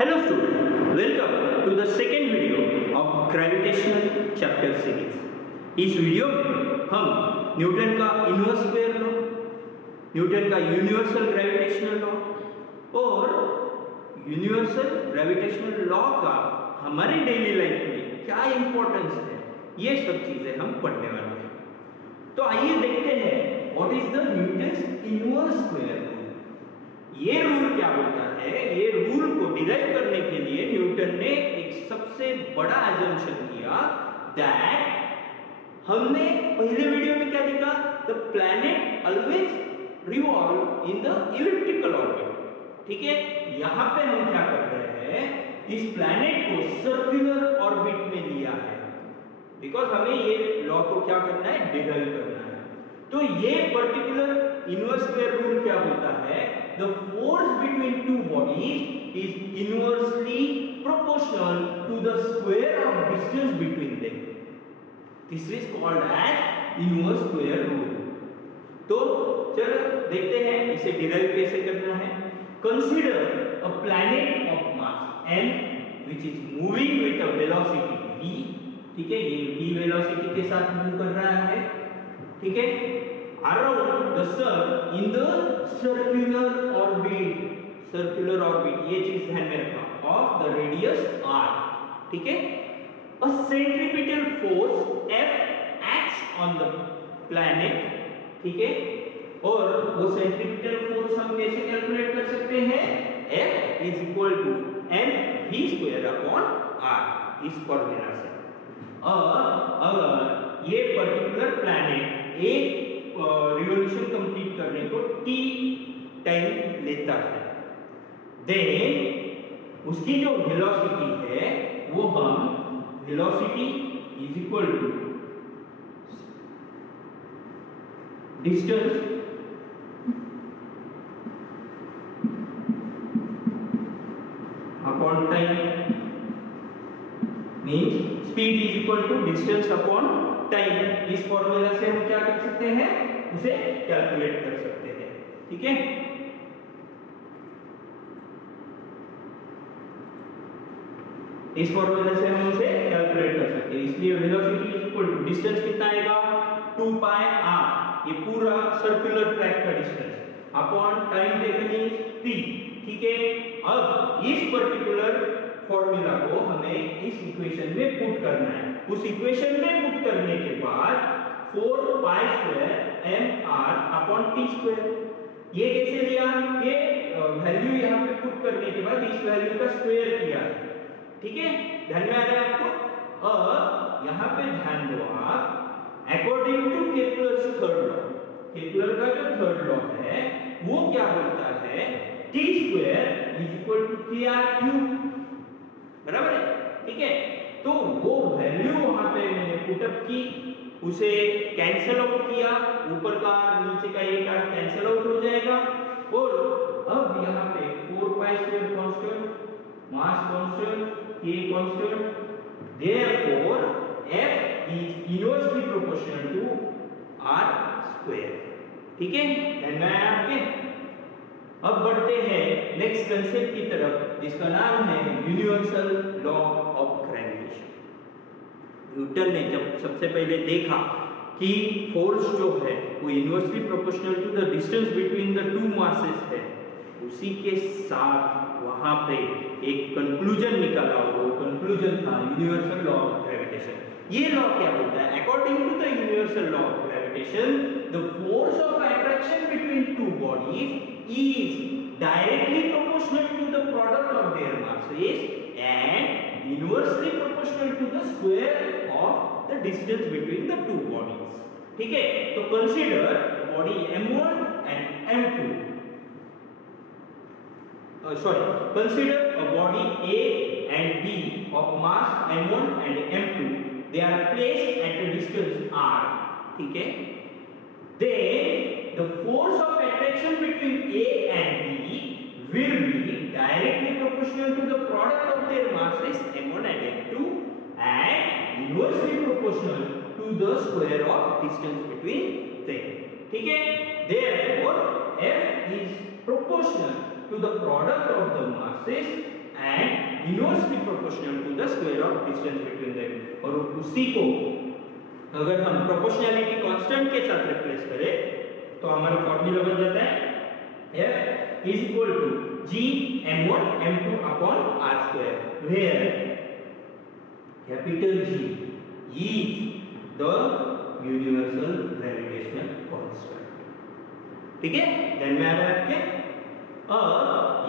Hello students, welcome to the second video of gravitational chapter series. इस video में हम Newton का inverse square law, Newton का universal gravitational law और universal gravitational law का हमारी डेली लाइफ में क्या इंपॉर्टेंस है, ये सब चीजें हम पढ़ने वाले हैं। तो आइए देखते हैं what is the Newton's inverse square rule. ये रूल क्या बोलता है? ये रूल को डिराइव करने के लिए न्यूटन ने एक सबसे बड़ा अजम्पशन किया दैट हमने पहले वीडियो में क्या देखा, the planet always revolve in the elliptical orbit. ठीक है, यहां पे हम क्या कर रहे हैं, इस प्लैनेट को सर्कुलर ऑर्बिट में लिया है बिकॉज हमें ये लॉ को क्या करना है, डिराइव करना है। तो ये पर्टिकुलर इनवर्स स्क्वायर रूल क्या बोलता है, the force between two bodies is inversely proportional to the square of distance between them. This is called as inverse square rule. तो चलो देखते हैं इसे डिराइव कैसे करना है। Consider a planet of mass m which is moving with a velocity v. ठीक है, ये v वेलोसिटी के साथ मूव कर रहा है। ठीक है, around the sun in the circular orbit ये चीज ध्यान में रखना of the radius r। ठीक है, a centripetal force F acts on the planet। ठीक है, और वो centripetal force हम कैसे कैलकुलेट कर सकते हैं, F is equal to mv square upon r, इस फॉर्मूला से। और अगर ये पर्टिकुलर प्लैनेट एक रिवॉल्यूशन कंप्लीट करने को t टाइम लेता है, देन उसकी जो वेलोसिटी है वो हम velocity is equal to distance upon time, means speed is equal to distance upon time. इस फॉर्मूला से हम क्या कर सकते हैं, उसे कैलकुलेट कर सकते हैं। ठीक है, इस फॉर्मूला से हम उसे कैलकुलेट कर सकते हैं। इसलिए velocity is equal to distance कितना आएगा, 2 पाई r, ये पूरा सर्कुलर ट्रैक का distance upon time taken is t। ठीक है, अब इस पर्टिकुलर फॉर्मूला को हमें इस इक्वेशन में पुट करना है। उस इक्वेशन में पुट करने के बाद 4 pi square mr upon t square, ये कैसे लिया, ये वैल्यू यहाँ पे पुट करने के बाद इस वैल्यू का स्क्वायर किया। ठीक है, ध्यान में आ रहा है आपको। और यहाँ पे ध्यान दो आप, according to Kepler's third law, Kepler का जो थर्ड लॉ है वो क्या बोलता है, t square is equal to kr cube, बराबर है। ठीक है, तो वो वैल्यू वहां पे मैंने पुट अप की, उसे कैंसिल आउट किया, ऊपर का नीचे का एक कैंसिल आउट हो जाएगा। और अब यहाँ पे 4 pi square constant, mass constant, k constant, therefore f is inversely proportional to r square. ठीक है, ध्यान में आया आपके। अब बढ़ते हैं नेक्स्ट कंसेप्ट की तरफ जिसका नाम है universal law of gravitation. Newton ने जब सबसे पहले देखा कि फोर्स जो है वो inversely proportional to the distance between the two masses है, उसी के साथ वहां पे एक कंक्लूजन निकाला, वो कंक्लूजन था यूनिवर्सल लॉ ऑफ ग्रेविटेशन। ये लॉ क्या बोलता है, according to the universal law of gravitation the force of attraction between two bodies is directly proportional to the product of their masses and inversely proportional to the square of the distance between the two bodies. ठीक है, तो consider body m1 and m2. Consider a body A and B of mass m1 and m2. They are placed at a distance r. ठीक है, then the force of attraction between A and B will be directly proportional to the product of their masses m1 and m2 and inversely proportional to the square of distance between them. ठीक है, therefore F is proportional to the product of the masses and inversely proportional to the square of distance between them. और उसी को अगर हम proportionality constant के साथ replace करें तो हमारा फॉर्मूला बन जाता है F is equal to G m1 m2 upon r square, where capital G is the universal gravitational constant. ठीक है, ध्यान में आ रहा है आपके?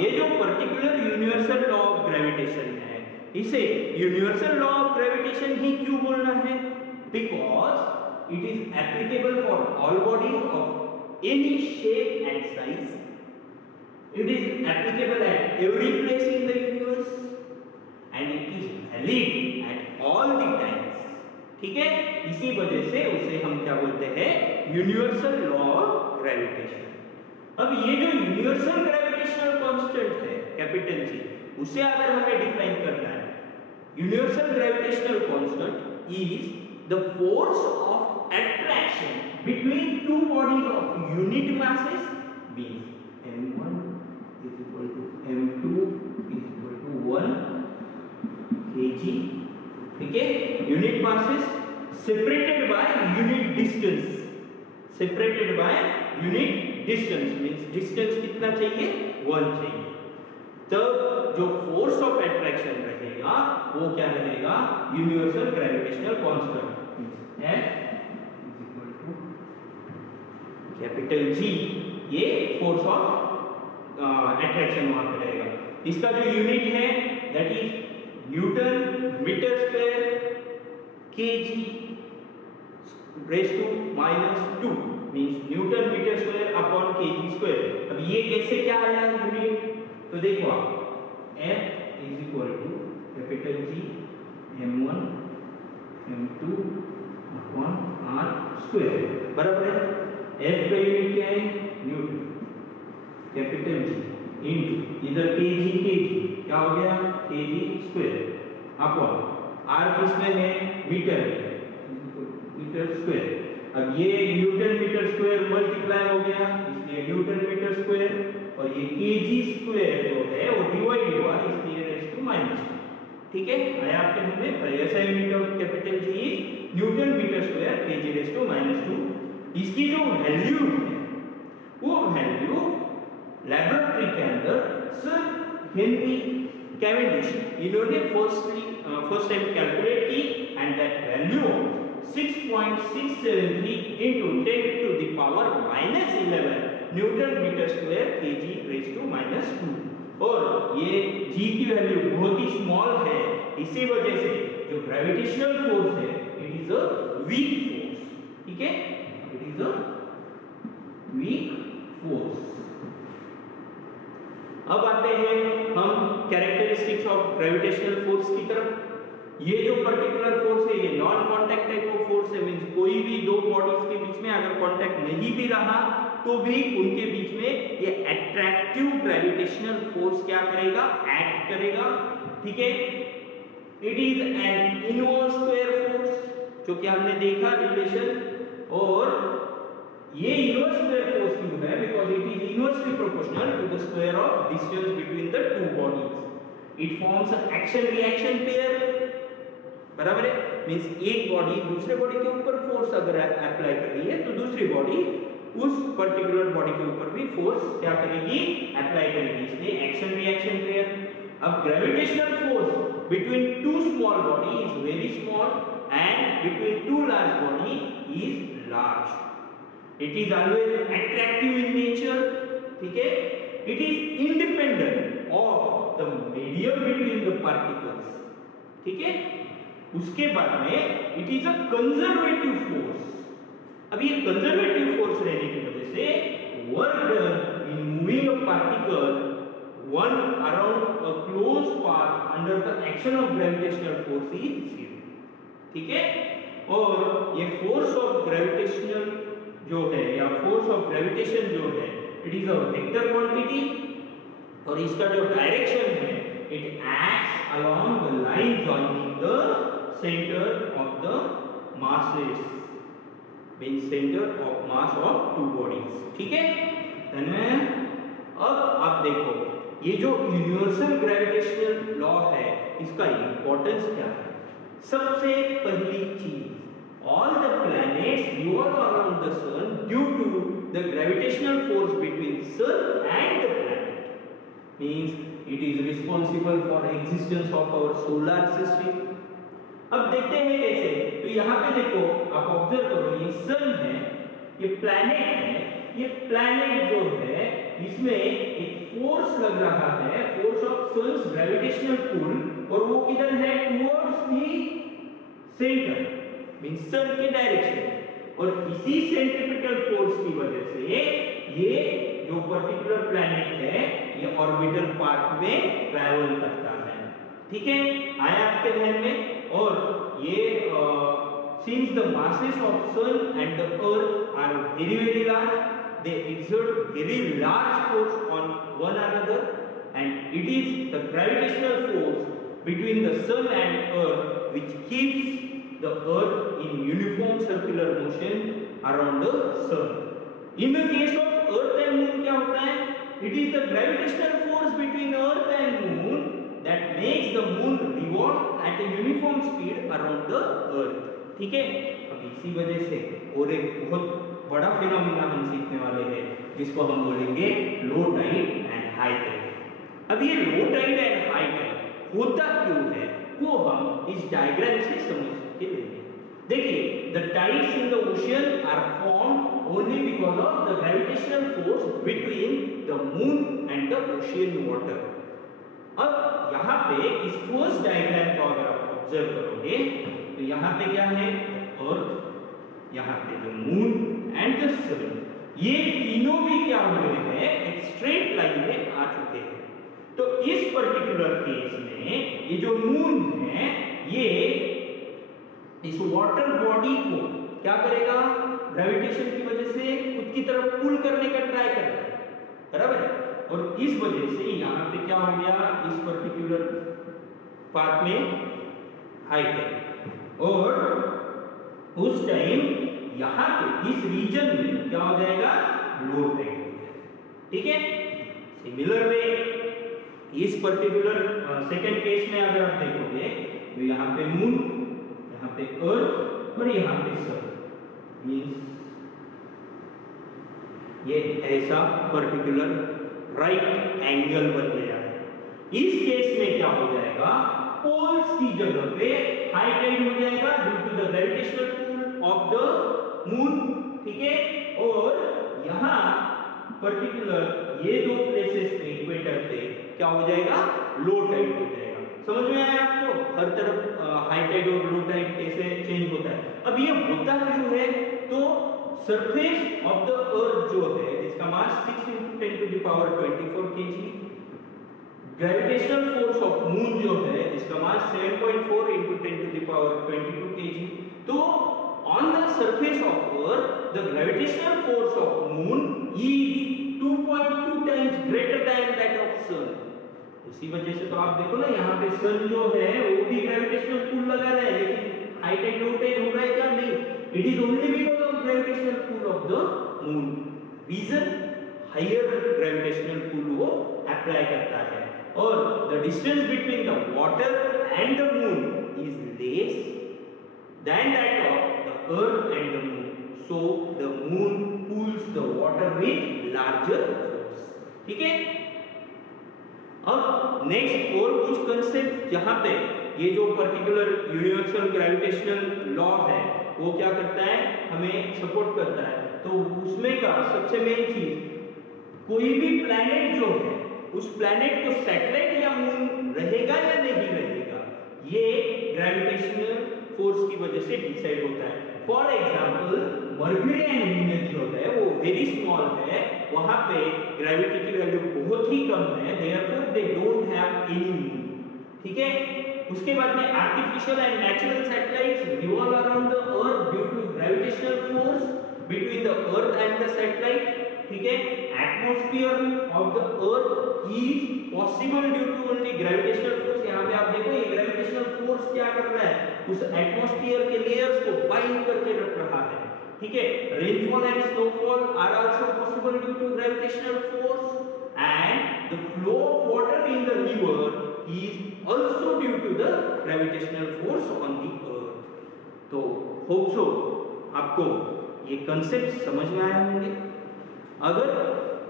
ये जो particular universal law of gravitation है, इसे यूनिवर्सल लॉ ऑफ ग्रेविटेशन ही क्यों बोलना है? Because it is applicable for all bodies of any shape and size. It is applicable at every place in the universe and it is valid at all the times. ठीक है, इसी वजह से उसे हम क्या बोलते हैं? Universal law of gravitation. अब ये जो यूनिवर्सल ग्रेविटेशनल कांस्टेंट है कैपिटल जी, उसे अगर हमें डिफाइन करना है, universal gravitational constant is the force of attraction between two bodies of unit masses, means m1 is equal to m2 is equal to 1 kg. ठीक है, unit masses separated by unit distance. Separated by unit distance means distance कितना चाहिए? 1 चाहिए. तब जो force of attraction रहेगा वो क्या रहेगा? Universal gravitational constant F is equal to capital G. ये फोर्स ऑफ अट्रैक्शन वहां पे रहेगा. इसका जो यूनिट है that is newton metre square kg raised to -2 means newton metre square upon kg square. अब ये कैसे क्या आया यूनिट? तो देखो आप F is equal to capital G m1 m2 upon r square, बराबर है. F का यूनिट क्या है? न्यूटन. कैपिटल G इनटू इधर kg क्या हो गया? kg स्क्वायर अपॉन r किसमें है? Metre metre square. अब ये न्यूटन मीटर स्क्वायर मल्टीप्लाई हो गया, इसलिए न्यूटन मीटर स्क्वायर, और ये केजी स्क्वायर जो है वो डिवाइड हुआ, इसलिए रेज़ टू -2. ठीक है, आया आपके मन में? ऐसा unit of capital G is newton metre square K G raise to -2. इसकी जो वैल्यू है वो वैल्यू लैबोरेटरी के अंदर सर हेनरी कैवेंडिश इन्होंने फर्स्ट टाइम कैलकुलेट की, and that value 6.673 into 10 to the power -11 newton metre square kg raised to -2. और ये g की वैल्यू बहुत ही स्मॉल है, इसी वजह से जो ग्रेविटेशनल फोर्स है it is a weak force. ठीक है, it is a weak force. अब आते हैं हम कैरेक्टरिस्टिक्स ऑफ ग्रेविटेशनल फोर्स की तरफ. ये जो पर्टिकुलर फोर्स है ये non contact type of force है. मींस कोई भी दो बॉडीज के बीच में अगर कांटेक्ट नहीं भी रहा तो भी उनके बीच में ये अट्रैक्टिव ग्रेविटेशनल फोर्स क्या करेगा? एक्ट करेगा. ठीक है, it is an inverse square force, जो कि हमने देखा रिलेशन. और ये इनवर्स स्क्वायर फोर्स क्यों है? Because it is inversely proportional to the square of distance between the two bodies. It forms action reaction pair, बराबर है. मींस एक बॉडी दूसरे बॉडी के ऊपर फोर्स अगर अप्लाई कर रही है तो दूसरी बॉडी उस पर्टिकुलर बॉडी के ऊपर भी फोर्स क्या करेगी? अप्लाई करेगी, इसलिए एक्शन रिएक्शन पेयर. अब gravitational force between two small body is very small and between two large body is large. It is always attractive in nature. ठीक है, it is independent of the medium between the particles. ठीक है, उसके बाद में it is a conservative force. अब ये conservative force रहने की वजह से work done in moving a particle one around a close path under the action of gravitational force is 0. ठीक है, और ये फोर्स ऑफ ग्रेविटेशनल जो है या फोर्स ऑफ ग्रेविटेशन जो है it is a vector quantity, और इसका जो डायरेक्शन है it acts along the line joining the center of the masses, means center of mass of two bodies. ठीक है, धन्यवाद. अब आप देखो ये जो यूनिवर्सल ग्रेविटेशनल इसका इंपॉर्टेंस क्या है? सबसे पहली चीज, all the planets revolve around the sun due to the gravitational force between sun and the planet. Means it is responsible for existence of our solar system. अब देखते हैं कैसे। तो यहाँ पे देखो, आप ऑब्जर्व करो, ये सन है, ये प्लैनेट है। ये प्लैनेट जो है इसमें एक फोर्स लग रहा है, force of sun's gravitational pull, और वो किधर है? Towards the centre, means sun के डायरेक्शन। और इसी सेंट्रिपिटल फोर्स की वजह से ये जो पर्टिकुलर प्लैनेट है ये ऑर्बिटल पाथ में ट्रैवल करता है। ठीक है, आया आपके ध्यान में? और ये since the masses of sun and the earth are very large, they exert very large force on one another, and it is the gravitational force between the sun and earth which keeps the earth in uniform circular motion around the sun. In the case of earth and moon क्या होता है? It is the gravitational force between earth and moon that makes the moon revolve at a uniform speed around the earth. ठीक है, अब इसी वजह से और एक बहुत बड़ा फिनोमेना हम सीखने वाले हैं जिसको हम बोलेंगे low tide and high tide. अब ये low tide and high tide होता क्यों है वो हम इस डायग्राम से समझ के लेंगे। देखिए, the tides in the ocean are formed only because of the gravitational force between the moon and the ocean water. अब यहाँ पे इस फर्स्ट डायग्राम को अगर आप ऑब्जर्व करोगे तो यहाँ पे क्या है? अर्थ, यहाँ पे द मून एंड द सन, ये तीनों भी क्या हुए हैं? एक स्ट्रेट लाइन में आ चुके हैं। तो इस पर्टिकुलर केस में ये जो मून है ये इस वाटर बॉडी को क्या करेगा? ग्रेविटेशन की वजह से खुद की तरफ पुल करने का ट्राई कर रहा है, बराबर है? और इस वजह से यहाँ पे क्या हो गया? इस पर्टिकुलर पाथ में हाई टाइड, और उस टाइम यहाँ पे इस रीजन में क्या हो जाएगा? Low tide. ठीक है, सिमिलर वे इस पर्टिकुलर सेकंड केस में अगर आप देखोगे तो यहाँ पे मून, यहाँ पे अर्थ और यहाँ पे सन, मींस ये ऐसा पर्टिकुलर राइट एंगल बन गया है। इस केस में क्या हो जाएगा? पोल्स की जगह पे हाई टाइड हो जाएगा due to the gravitational pull of the moon. ठीक है, और यहाँ पर्टिकुलर ये दो प्लेसेस पे इक्वेटर पे क्या हो जाएगा? लो टाइड हो जाएगा। समझ में आया आपको? हर तरफ हाई टाइड और लो टाइड कैसे चेंज होता है। अब ये होता क्यों है? तो सरफेस ऑफ द अर्थ जो है जिसका mass 6 × 10⁻24 kg, gravitational force of moon जो है जिसका मास 7.4 × 10⁻22 kg। तो on the surface of earth the gravitational force of moon is 2.2 times greater than that of sun. इसी वजह से तो आप देखो ना, यहाँ पे सन जो है वो भी ग्रेविटेशनल पुल लगा रहा है, लेकिन हाई टाइड लो टाइड हो रहा है क्या? नहीं, it is only because of gravitational pull of the moon. Reason, higher gravitational pull वो अप्लाई करता है, और the distance between the water and the moon is less than that of the earth and the moon, so the moon pulls the water with larger force. ठीक है, अब next और कुछ concept जहां पे ये जो पर्टिकुलर यूनिवर्सल ग्रेविटेशनल लॉ है वो क्या करता है? हमें सपोर्ट करता है। तो उसमें का सबसे मेन चीज, कोई भी प्लैनेट जो है उस प्लैनेट को सैटेलाइट या मून रहेगा या नहीं रहेगा, ये ग्रेविटेशनल फोर्स की वजह से डिसाइड होता है। For example mercury and Venus जो है वो वेरी स्मॉल है, वहां पे ग्रेविटी की वैल्यू बहुत ही कम है, therefore they don't have any moon. ठीक है, उसके बाद में artificial and natural satellites revolve around the earth due to gravitational force between the earth and the satellite. ठीक है, atmosphere of the earth is possible due to only gravitational force. यहाँ पे आप देखो ये ग्रेविटेशनल फोर्स क्या कर रहा है? उस एटमॉस्फेयर के लेयर्स को बाइंड करके रख रहा है। ठीक है, rainfall and snowfall are also possible due to gravitational force, and the flow of water in the river is also due to the gravitational force on the earth. तो hope so आपको ये concept समझ में आए होंगे। अगर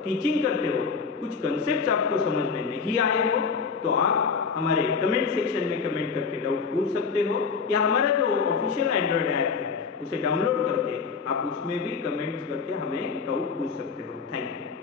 teaching करते हो कुछ कंसेप्ट आपको समझ में नहीं आए हो तो आप हमारे कमेंट सेक्शन में कमेंट करके डाउट पूछ सकते हो, या हमारा जो ऑफिशियल एंड्रॉयड ऐप है उसे डाउनलोड करके आप उसमें भी कमेंट्स करके हमें डाउट पूछ सकते हो। Thank you.